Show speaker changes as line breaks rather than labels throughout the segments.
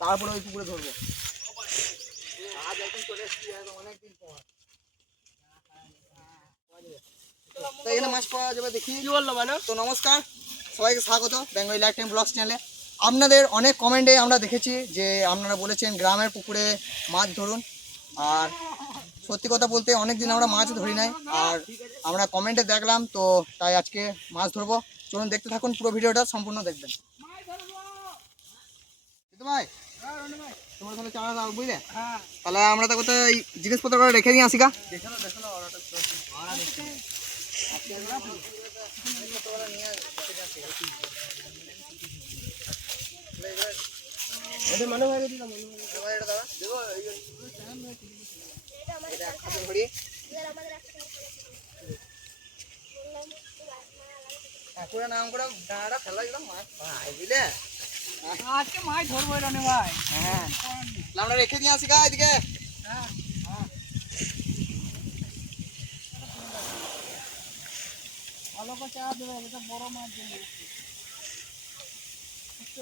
তারপরে ওই পুকুরে ধরবো এখানে মাছ পাওয়া যাবে দেখি।
কি বলল মানে
তো নমস্কার, সবাইকে স্বাগত বেঙ্গলি লাইফ টাইম ব্লগস চ্যানেলে। আপনাদের অনেক কমেন্টে আমরা দেখেছি যে আপনারা বলেছেন গ্রামের পুকুরে মাছ ধরুন। আর সত্যি কথা বলতে অনেক দিন আমরা মাছ ধরি নাই। আর আমরা কমেন্টে দেখলাম তো তাই আজকে মাছ ধরবো। চলুন দেখতে থাকুন পুরো ভিডিওটা সম্পূর্ণ দেখবেন। ভাই তোমরা তাহলে চারা দাও বুঝলে?
হ্যাঁ।
তাহলে আমরা তো কোথায় জিনিসপত্র রেখে দিয়ে আসি গা। ঠাকুরের নাম করে ডাঁড়া ফেলা গেলাম মাছ পাই বুঝলে?
আজকে মাছ ধরবো রানে ভাই।
হ্যাঁ। আমরা রেখে দিয়ে আসি গা এদিকে।
হ্যাঁ ভালো করে চা দেবে এটা বড় মাছ দেবে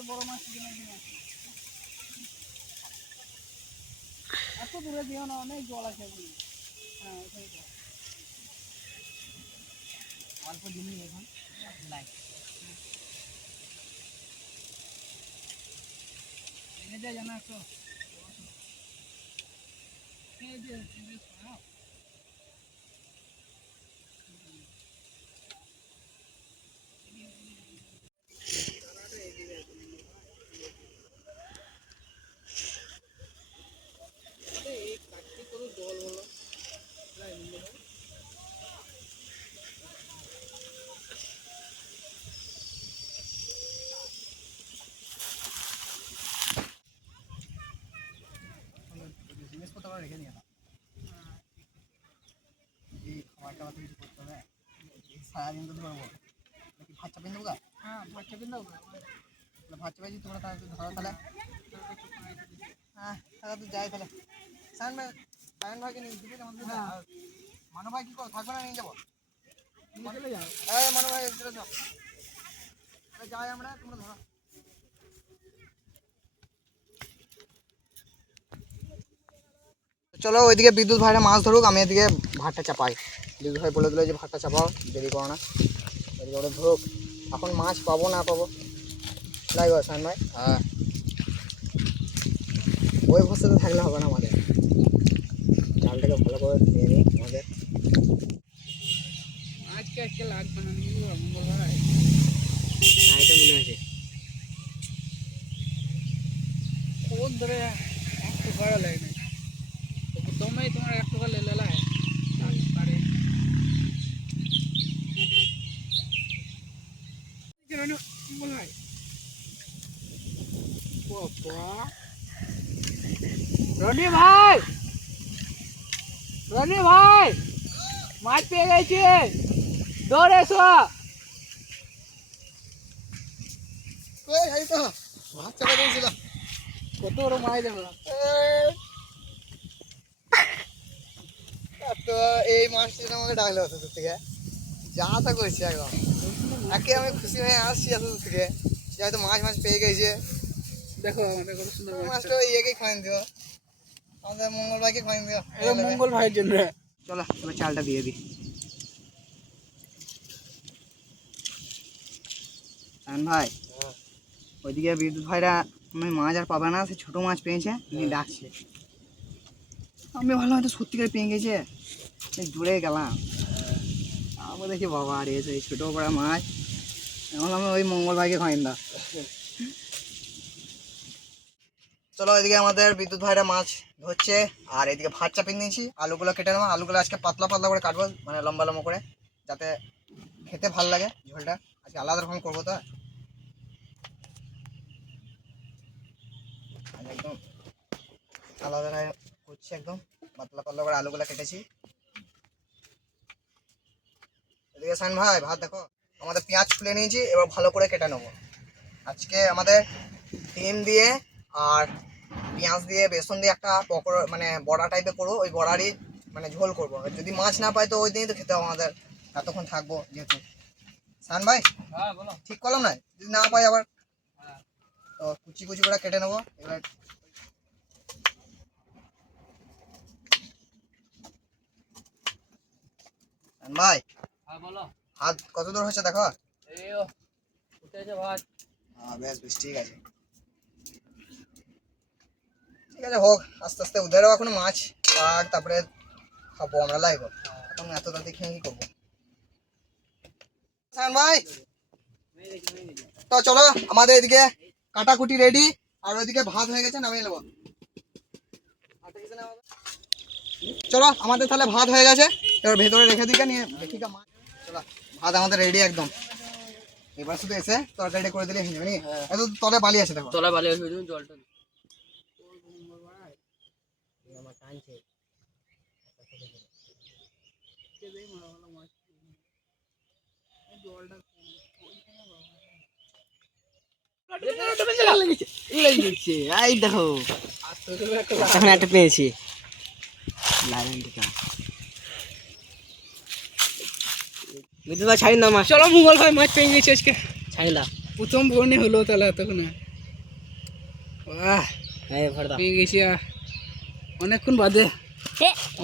বড় মাছ কিনে কিনে এত দূরে দিও না অনেক জল আছে। হ্যাঁ। অল্প জিনিস এখন দেয় জানা একটু এই যে এই যে সরাও।
জিনিসপত্র আমরা রেখে দিয়ে এই খাবার টাবার তো কিছু করতে হবে সারাদিন তো ধরবো নাকি ভাত চাপিয়ে দেবো গা
হ্যাঁ বাচ্চা কিন্তু
তাহলে ভাত চাপাইছি তোমরা তাহলে একটু ধরো তাহলে হ্যাঁ তাহলে তো যাই তাহলে সায়ন ভাই সায়ন ভাইকে নিয়ে দিবি আমাদের
হ্যাঁ।
আর মানব ভাই কি করো থাকবে না নিয়ে যাব
নিয়ে চলে যাও
এই মানব ভাই চলে যাও তাহলে যাই আমরা তোমরা ধরো চলো ওইদিকে বিদ্যুৎ ভাইরা মাছ ধরুক আমি এদিকে ভাতটা চাপাই বিদ্যুৎ ভাই বলে দিলো যে ভাতটা চাপাও দেরি করো না। এদিকে ওরা ধরুক। এখন মাছ পাবো না পাবো? লাগবে সান ভাই। হ্যাঁ। ওই ভরসাতে থাকলে হবে না আমাদের। জালটাকে ভালো করে নিয়ে নিই আমাদের।
আজকে আজকে লাগবে না ভাই
এটা মনে হয়েছে।
কোন ধরে একটু ভাড়া লাগে না তোমরাই তোমার একটু করে লেলা है পারে কিরণু মঙ্গল ভাই বাবা রনি ভাই রনি ভাই মাছ পেয়ে গেছে দৌড়ে এসো
কই এই তো ভাত চাপা দিয়েছিলাম
কত বড় মাছ দেখো
তো এই মাছটা আমাকে ডাকলে হতো তোর থেকে যা তা করছি এখন একে আমি খুশি হয়ে আসছি এত দূর থেকে যে হয়তো মাছ মাছ পেয়ে গেছে
দেখো আমাদের কত সুন্দর মাছ
মাছটা ওই ইয়েকে খাইন দিও আমাদের দিও
এটা মঙ্গল ভাইয়ের জন্য।
চলো এবার চালটা দিয়ে দিই। ভাই ওইদিকে বিদ্যুৎ ভাইরা আমি মাছ আর পাবে না সে ছোটো মাছ পেয়েছে নিয়ে ডাকছে। আমি ভালো হয়তো সত্যিকার পেয়ে গেছে। দূরে গেলাম। তারপর দেখি বাবা আর এসে ছোটো বড় মাছ। এখন আমি ওই মঙ্গল ভাইকে খাইন দা চলো এদিকে আমাদের বিদ্যুৎ ভাইরা মাছ ধরছে, আর এদিকে ভাত চাপিয়ে নিয়েছি। আলুগুলো কেটে নেব, আলুগুলো আজকে পাতলা পাতলা করে কাটবো মানে লম্বা লম্বা করে, যাতে খেতে ভালো লাগে ঝোলটা। আজকে আলাদা রকম করব তো। একদম আলাদা করছি একদম, পাতলা পাতলা করে আলুগুলো কেটেছি। এদিকে সান ভাই, ভাত দেখো, আমাদের পেঁয়াজ খুলে নিয়েছি, এবার ভালো করে কেটে নেব। আজকে আমাদের ডিম দিয়ে আর পেঁয়াজ দিয়ে বেসন দিয়ে একটা পকোড়া মানে বড়া টাইপের করব। ওই বড়ারই মানে ঝোল করব। যদি মাছ না পাই তো ওই দিনই তো খেতে হবে আমাদের। এতক্ষণ থাকব যেহেতু। সান ভাই?
হ্যাঁ বলো।
ঠিক করলাম না? যদি না পাই আবার? তো কুচি কুচি করে কেটে নেব। এবার ভাই?
হ্যাঁ বলো।
হাত কত দূর হচ্ছে দেখো হ্যাঁ বেশ বেশ ঠিক আছে। ঠিক আছে হোক আস্তে আস্তে ওদেরও এখন মাছ আর তারপরে খাব আমরা লাইব এখন এত তাড়াতাড়ি খেয়ে কি করব? সায়ন ভাই! তো চলো আমাদের এদিকে কাটাকুটি রেডি আর ওইদিকে ভাত হয়ে গেছে নামিয়ে নেব। চলো আমাদের তাহলে ভাত হয়ে গেছে এবার ভেতরে রেখে দিকে নিয়ে দেখি মাছ চলো ভাত আমাদের রেডি একদম। এবার শুধু এসে তরকারিটা করে দিলে হয়ে যাবে নাকি? এত তলে বালি আছে দেখো।
তলা বালি হয়ে তুমি জলটা আমার টানছে এই দেখো এখন একটা পেয়েছি। লাইন দিকা ছাড়ি না মাছ।
চলো মুঘল ভাই মাছ পেয়ে গেছি আজকে।
ছাড়িলা
প্রথম বর্ণি হলো তাহলে এতক্ষণে। বাহ পেয়ে গেছি। অনেকক্ষণ বাদে।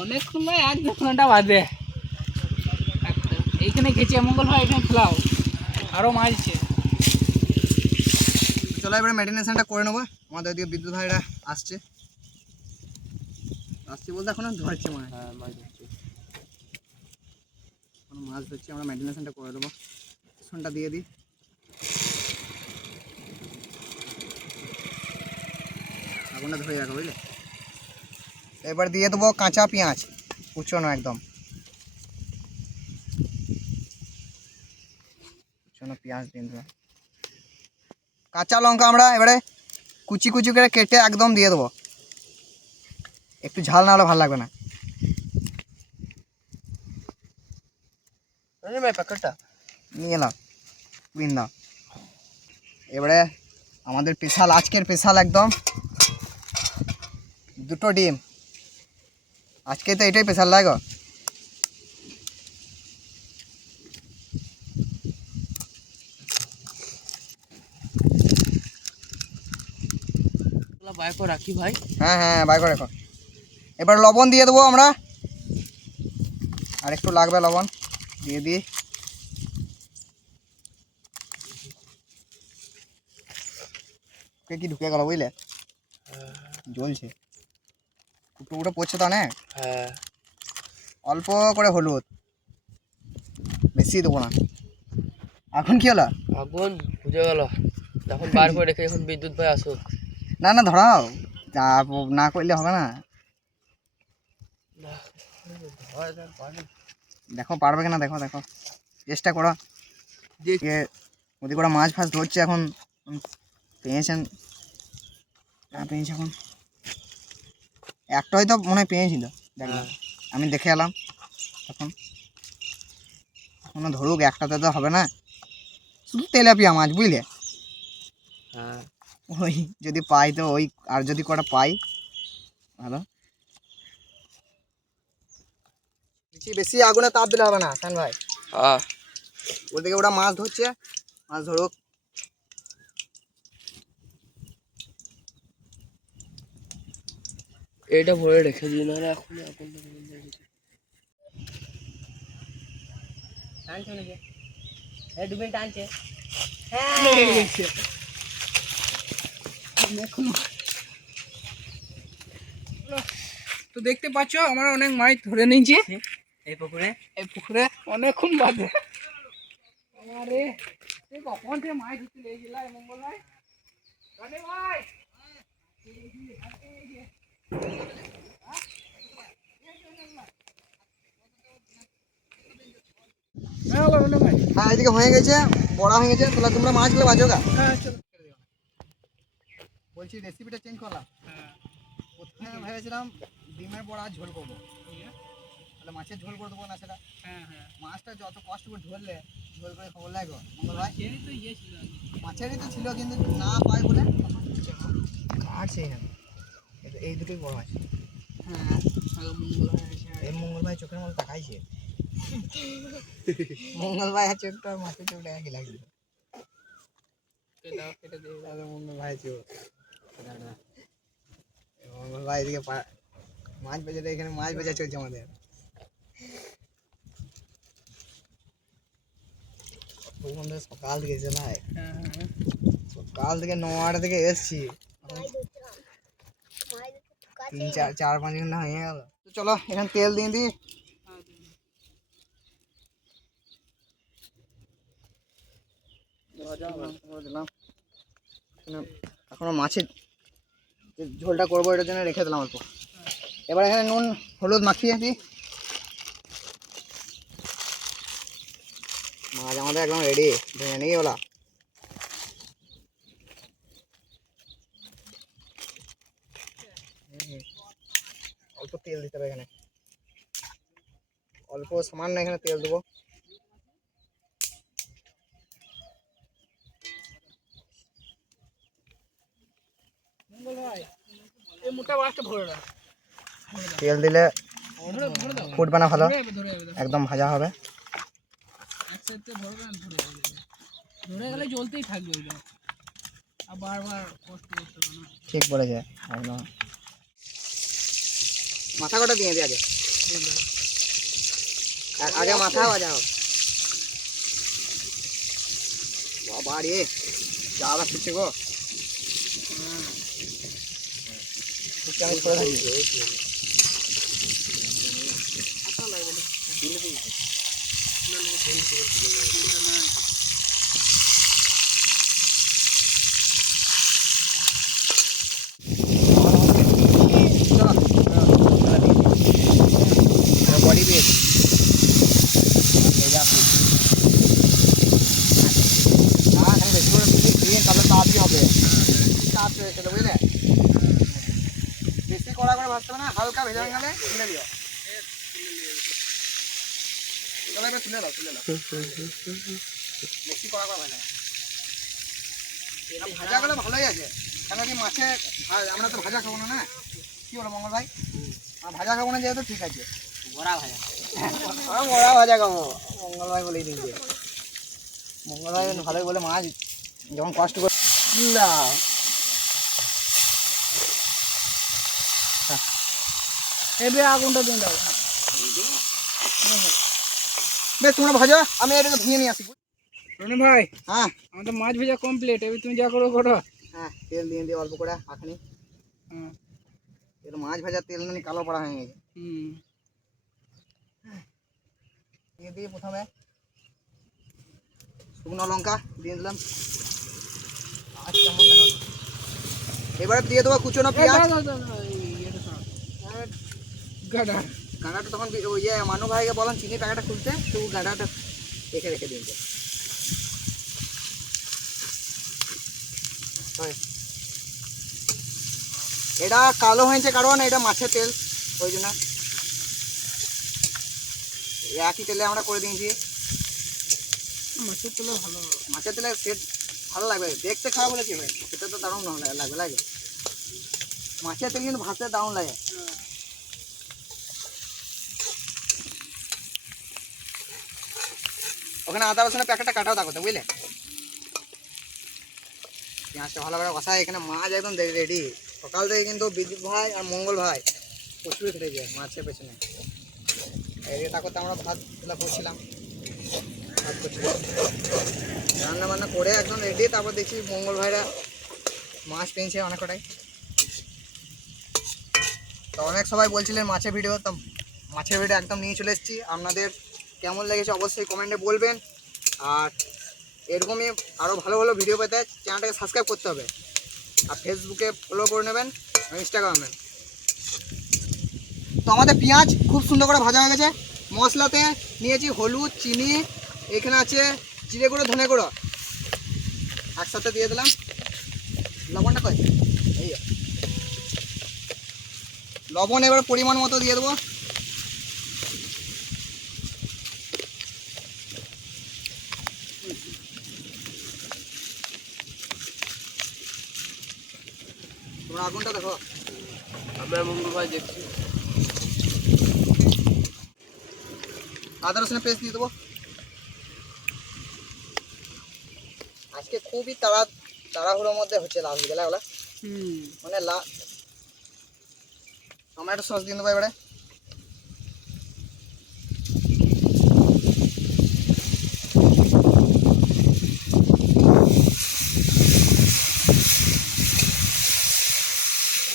অনেকক্ষণ নয় এক দু ঘণ্টা বাদে। এইখানে গেছি মঙ্গল ভাই এখানে খেলাও। আরও মাছ আছে।
চলো এবারে মেডিনেশনটা করে নেব। আমাদের ওইদিকে বিদ্যুৎ ভাইরা আসছে। আসছে বলতে এখনও ধরছে মনে হয়
হ্যাঁ মাছ ধরছি।
মাছ ধরছি আমরা মেডিনেশনটা করে দেবো বেসনটা দিয়ে দিই। আগুনটা ধরে রাখো বুঝলে? এবার দিয়ে দেবো কাঁচা পেঁয়াজ কুচনো একদম। কুচনো পেঁয়াজ দিন দেবো। কাঁচা লঙ্কা আমরা এবারে কুচি কুচি করে কেটে একদম দিয়ে দেবো। একটু ঝাল না হলে ভালো লাগবে না।
ভাই প্যাকেটটা।
নিয়ে এলাম কুইন দাও এবারে আমাদের স্পেশাল আজকের স্পেশাল একদম দুটো ডিম। আজকে তো এটাই স্পেশাল লাগো
বাইকও রাখি ভাই।
হ্যাঁ হ্যাঁ বাই করে এবার লবণ দিয়ে দেবো আমরা। আর একটু লাগবে লবণ দিয়ে দিই। কি ঢুকে গেল বুঝলে? জ্বলছে। টুকরো পড়ছে তো অনেক।
হ্যাঁ।
অল্প করে হলুদ। বেশি দেবো না। এখন কি হলো?
আগুন বুঝে গেল। তখন বার করে রেখে এখন বিদ্যুৎ ভাই আসুক।
না না ধরাও। যা না করলে হবে না। দেখো পারবে কিনা দেখো দেখো। চেষ্টা করো। ওদিকে মাছ ফাছ ধরছে এখন। পেয়েছেন। না পেয়েছে এখন। একটা হয়তো মনে হয় পেয়েছিল। দেখলাম আমি দেখে এলাম। তখন এখনও ধরুক একটাতে তো হবে না। শুধু তেলাপিয়া মাছ বুঝলে?
হ্যাঁ।
ওই যদি পাই তো ওই আর যদি কটা পাই ভালো। বেশি বেশি আগুনে তাপ দিলে হবে না সান ভাই।
হ্যাঁ
ওদিকে ওরা মাছ ধরছে মাছ ধরুক।
এটা ভরে রেখে দিই না এখন এখন টানছে নাকি? হ্যাঁ ডুবেন টানছে।
লেগে তো দেখতে পাচ্ছ আমরা অনেক মাছ ধরে নিয়েছি।
এই পুকুরে?
এই পুকুরে অনেকক্ষণ বাদে। আরে কখন থেকে মাছ ধরতে লেগেছিলাম মঙ্গল ভাই। ভাই হ্যাঁ
হ্যাঁ এদিকে হয়ে গেছে বড়া হয়ে গেছে তাহলে তোমরা মাছগুলো বাজো গা
হ্যাঁ
বলছি রেসিপিটা চেঞ্জ করলাম।
হ্যাঁ
প্রথমে ভেবেছিলাম ডিমের বড়া ঝোল করব। তাহলে মাছের ঝোল করে দেবো না সেটা?
হ্যাঁ হ্যাঁ।
মাছটা যত কষ্ট করে ধরলে ঝোল করে খবর লাগবে মঙ্গল ভাই
এই তো ইয়ে ছিল।
মাছেরই তো ছিল কিন্তু না পাই বলে এই না। এই- এই দুটোই বড় মাছ।
হ্যাঁ আগে মঙ্গল হয়ে গেছে
এই মঙ্গল ভাই চোখের মতো তাকাইছে মঙ্গল ভাই আর চোখটা আর মাছের চোখটা একই লাগছে
কেটে কেটে দিয়ে দাও।
তাহলে মঙ্গল ভাই চোখ। মঙ্গল ভাই এদিকে পা- মাছ বেচাতে এখানে মাছ বেচা চলছে আমাদের। কত বন্ধু সকাল থেকে এসে না?
হ্যাঁ। হ্যাঁ
সকাল থেকে নটা থেকে এসছি। তিন চার চার পাঁচ ঘণ্টা হয়ে গেল। চলো, এখানে তেল দিয়ে দিই। এখানে মাছের ঝোলটা করব এটার জন্য রেখে দিলাম অল্প। এবার এখানে নুন, হলুদ মাখিয়ে দিই। মাছ আমাদের একদম রেডি ভেঙে নেই ওলা হুম। অল্প তেল দিতে হবে এখানে। অল্প সামান্য এখানে তেল দেবো। তেল দিলে ফুটবে না ভালো। একদম ভাজা হবে। ঠিক বলেছে একদম। মাথা কটা দিয়ে দিই আগে। আগে মাথা হোক বাবা রে যা ফুটছে গো।
লাগবে না।
বডি বেড ভেজা ফুট হ্যাঁ এখানে বেশি করে ফুটে দিয়ে তাহলে তাপই হবে তাপ রয়েছে তো বুঝলে বেশি কড়া করে ভাজতে হবে না হালকা ভেজা হয়ে গেলে তুলে দিও চলো এবার তুলে দাও তুলে দাও বেশি কড়া করে ভাজা গেলে ভালোই আছে। কেন কি মাছে আমরা তো ভাজা খাব না না? কি বলো মঙ্গল ভাই? ভাজা খাব না যেহেতু ঠিক আছে। বড়া ভাজা। বড়া ভাজা খাব মঙ্গল ভাই বলেই দিয়েছে। মঙ্গল ভাই ভালোই বলে মাছ যখন কষ্ট করে না।
এবার আগুনটা দিয়ে দাও।
বেশ তোমরা ভাজা আমি এটাকে ধুয়ে নিয়ে আসি
রনি ভাই
হ্যাঁ
আমাদের মাছ ভেজা কমপ্লিট এবার তুমি যা করো করো
হ্যাঁ তেল দিয়ে দিয়ে অল্প করে আখানি
হ্যাঁ
এর মাছ ভাজার তেল মানে কালো পড়া হয়ে গেছে
হুম
দিয়ে দিয়ে প্রথমে শুকনো লঙ্কা দিয়ে দিলাম আজ কেমন দেখো এবারে দিয়ে দেবো কুচনো
এই
পেঁয়াজ
দাও, দাও, দাও, দাও, এই এটা সরাও। গাডা
গাঁড়াটা তখন ইয়ে মানু ভাইকে বলেন চিনি প্যাকেটটা খুলতে তো গাঁড়াটা রেখে রেখে দিন এটা কালো হয়েছে কারণ এটা মাছের তেল ওই জন্য। একই তেলে আমরা করে দিয়েছি।
মাছের তেলে ভালো
মাছের তেলে সেট ভালো লাগবে। দেখতে খারাপ হলে কি হবে সেটা তো দারুণ লাগবে লাগে। মাছের তেল কিন্তু ভাতে দারুণ লাগে। ওখানে আদা রসুনের প্যাকেটটা কাটাও থাকো বুঝলে? পেঁয়াজটা ভালো কষায়, এখানে মাছ একদম রেডি সকাল থেকে কিন্তু বিদ্যুৎ ভাই আর মঙ্গল ভাই প্রচুর খেটেছে মাছের পেছনে। এদিকে তারপর তো আমরা ভাত তুলা করছিলাম। ভাত করছিলাম। রান্না বান্না করে একদম রেডি তারপর দেখছি মঙ্গল ভাইরা মাছ পেয়েছে অনেক কটাই তো অনেক সবাই বলছিলেন মাছের ভিডিও তো মাছের ভিডিও একদম নিয়ে চলে এসেছি। আপনাদের কেমন লেগেছে অবশ্যই কমেন্টে বলবেন। আর এরকমই আরও ভালো ভালো ভিডিও পেতে চ্যানেলটাকে সাবস্ক্রাইব করতে হবে। আর ফেসবুকে ফলো করে নেবেন ইনস্টাগ্রামে তো আমাদের পেঁয়াজ খুব সুন্দর করে ভাজা হয়ে গেছে। মশলাতে নিয়েছি হলুদ, চিনি, এখানে আছে জিরে গুঁড়ো, ধনে গুঁড়ো। একসাথে দিয়ে দিলাম। লবণটা কয় এই লবণ এবার পরিমাণ মতো দিয়ে দেবো তোমরা আগুনটা দেখো
আমরা মঙ্গল ভাই দেখছি
আদা রসুনের পেস্ট দিয়ে দেবো। আজকে খুবই তাড়া তাড়াহুড়োর মধ্যে হচ্ছে লাস্ট বেলা ওলা
হুম।
মানে লা টমেটো সস দিয়ে দেবো এবারে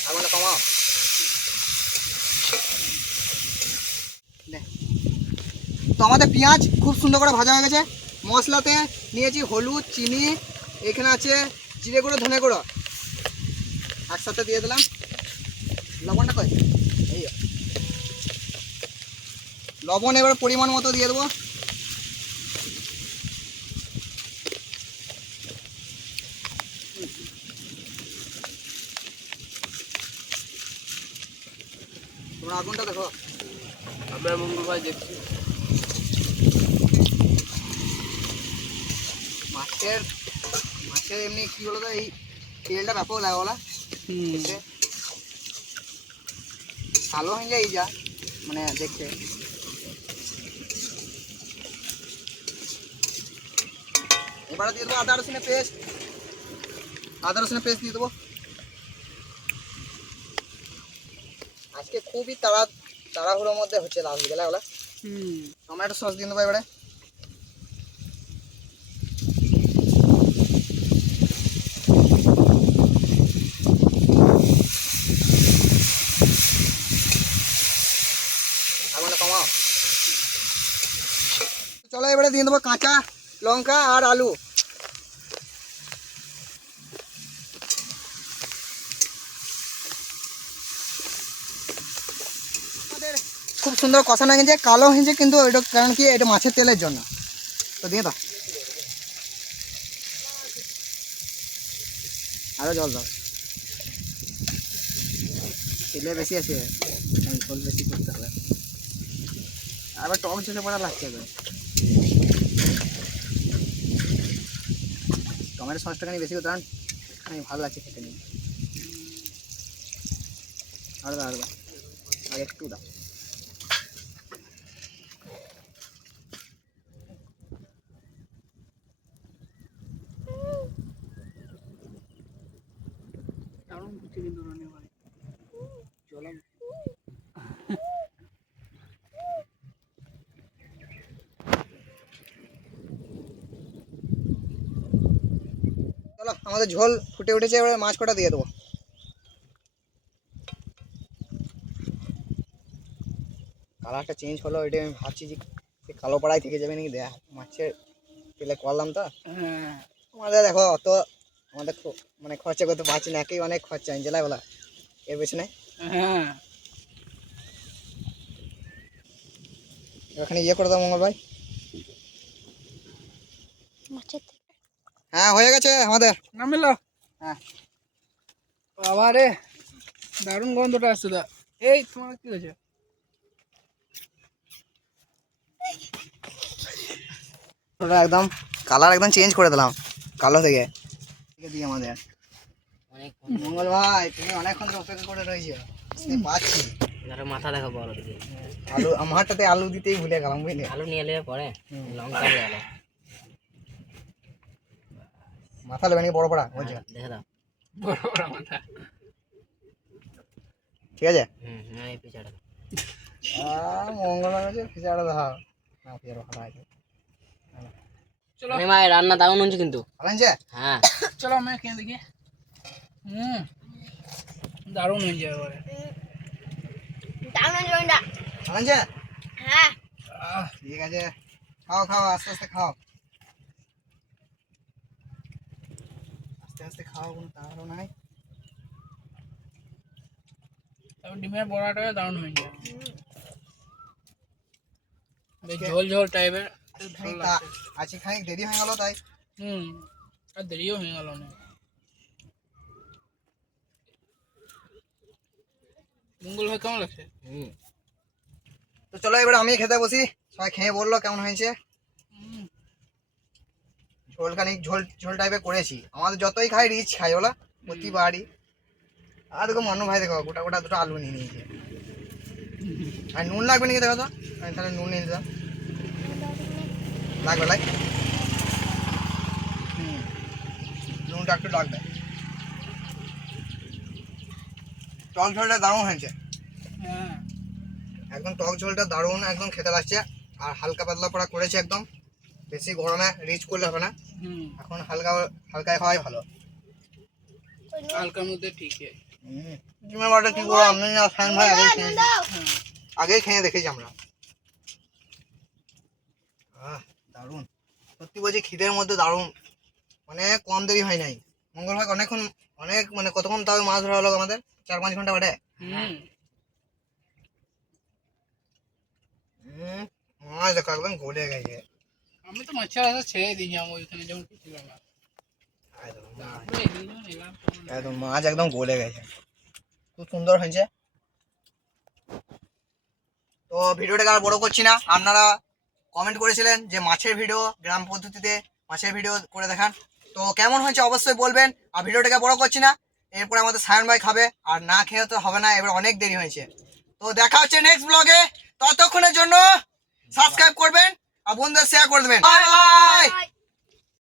আগুনটা কমাও নে। তো আমাদের পেঁয়াজ খুব সুন্দর করে ভাজা হয়ে গেছে। মশলাতে নিয়েছি হলুদ, চিনি, এখানে আছে জিরে গুঁড়ো, ধনে গুঁড়ো। একসাথে দিয়ে দিলাম। লবণটা কয় এই লবণ এবার পরিমাণ মতো দিয়ে দেবো। তোমরা আগুনটা দেখো।
আমরা মঙ্গল ভাই দেখছি।
মাছের মাছের এমনি কি বলতো এই তেলটা ব্যাপক লাগে বলা
হুম
দেখতে কালো হয়ে যায় যা মানে দেখতে এবারে দিয়ে দেবো আদা রসুনের পেস্ট আদা রসুনের পেস্ট দিয়ে দেবো আজকে খুবই তাড়া তাড়াহুড়োর মধ্যে হচ্ছে লাস্ট বেলা ওলা
হুম
টমেটো সস দিয়ে দেবো এবারে আগুনটা কমাও চলো এবারে দিয়ে দেবো কাঁচা লঙ্কা আর আলু। খুব সুন্দর কষানো হয়ে গেছে, কালো হয়েছে কিন্তু এটা কারণ কি, এটা মাছের তেলের জন্য। তো দিয়ে দাও। আরও জল দাও। তেলে বেশি আছে জল বেশি করতে হবে। আবার টক ঝুলে পড়া লাগছে টমেটো সসটা খানি বেশি কারণ আমি ভালো লাগছে খেতে নিয়ে। আরও দাও আর একটু দাও। আমাদের ঝোল ফুটে উঠেছে এবারে মাছ কটা দিয়ে দেবো। কালারটা চেঞ্জ হলো এটা আমি ভাবছি যে কালো পাড়ায় থেকে যাবে নাকি দেখ মাছের পেলে করলাম তো।
হ্যাঁ।
আমাদের দেখো অত আমাদের মানে খরচা করতে পারছি না একেই অনেক খরচা জেলায় বলা। এর পেছনে
হ্যাঁ।
ওখানে ইয়ে করে দাও মঙ্গল ভাই। হ্যাঁ হয়ে গেছে আমাদের।
নামিলো
হ্যাঁ।
বাবা রে দারুণ গন্ধটা আসছে দা। এই তোমার কি হয়েছে?
ওটা একদম কালার একদম চেঞ্জ করে দিলাম কালো থেকে। আছে আমাদের। মঙ্গল ভাই তুমি অনেকক্ষণ ধরে অপেক্ষা করে রয়েছো। পারছি
মাথা দেখা বড়
আলু আমারটাতে আলু দিতেই ভুলে গেলাম বুঝলি?
আলু নিয়ে এলে পরে। লঙ্কা দিয়ে
মাথা লেবে নাকি বড় পড়া? বলছো
দেখে দাও।
বড় বড় মাথা।
ঠিক আছে?
হুম না এই পিছাটা
আহ, মঙ্গল হয়েছে ফিচারটা দেখাও না ফিচার ভালো আছে।
চলো।
আমি মা রান্না দারুণ হচ্ছে কিন্তু।
ভালো আছে
হ্যাঁ।
চলো আমি খেয়ে দেখি। হুম দারুণ হয়ে যাবে এবারে
ভালো আছে
আহ,
ঠিক আছে। খাও খাও আস্তে আস্তে খাও। আস্তে আস্তে খাও কোনো তাড়াহুড়ো নাই
তারপর ডিমের বড়াটা দারুণ হয়ে বেশ ঝোল ঝোল টাইপের
আজকে খানিক দেরি হয়ে গেল তাই।
হুম আর দেরিও হয়ে গেল না মঙ্গল ভাই কেমন লাগছে?
হুম।
তো চলো এবার আমি খেতে বসি। সবাই খেয়ে বলল কেমন হয়েছে। ঝোল খানিক ঝোল ঝোল টাইপের করেছি। আমাদের যতই খাই রিচ খাই ওলা প্রতিবারই আর দেখো মানু ভাই দেখো গোটা গোটা দুটো আলু নিয়ে নিয়েছে। আর নুন লাগবে নাকি দেখো তো? তাহলে নুন নিয়ে নিলাম। লাগবে লাগ নুনটা একটু লাগবে। টক ঝোলটা দারুণ হয়েছে।
হ্যাঁ।
একদম টক ঝোলটা দারুণ একদম খেতে লাগছে। আর হালকা পাতলা পড়া করেছে একদম। বেশি গরমে রিচ করলে হবে না। এখন হালকা হালকায় খাওয়াই ভালো।
হালকার মধ্যে ঠিক আছে
ডিমের বাটা কি করব? আমি আর ফ্যান ভাই আগেই খেয়েছি আগেই খেয়ে দেখেছি আমরা। দারুণ। সত্যি বলছি খিদের মধ্যে দারুণ। মানে কম দেরি হয় নাই। মঙ্গল অনেকক্ষণ অনেক মানে কতক্ষণ তাও মাছ ধরা হলো আমাদের? চার পাঁচ ঘণ্টা বাটে মাছ দেখো একদম গলে গেছে।
আমি তো মাছের আশা ছেড়ে দিই আমি ওইখানে যখন ছিলাম। না
মাছ। একদম মাছ একদম গলে গেছে। খুব সুন্দর হয়েছে। তো ভিডিওটাকে আর বড় করছি না। আপনারা কমেন্ট করেছিলেন যে মাছের ভিডিও গ্রাম পদ্ধতিতে মাছের ভিডিও করে দেখান। তো কেমন হয়েছে অবশ্যই বলবেন। আর ভিডিওটাকে বড় করছি না। এরপরে আমাদের সায়ন ভাই খাবে। আর না খেয়ে তো হবে না, এবার অনেক দেরি হয়েছে। তো দেখা হচ্ছে নেক্সট ব্লগে ততক্ষণের জন্য সাবস্ক্রাইব করবেন। ಆ ಮುಂದೆ ಸಾಕ್ ಹೊಡೆದ್ಮೇಲೆ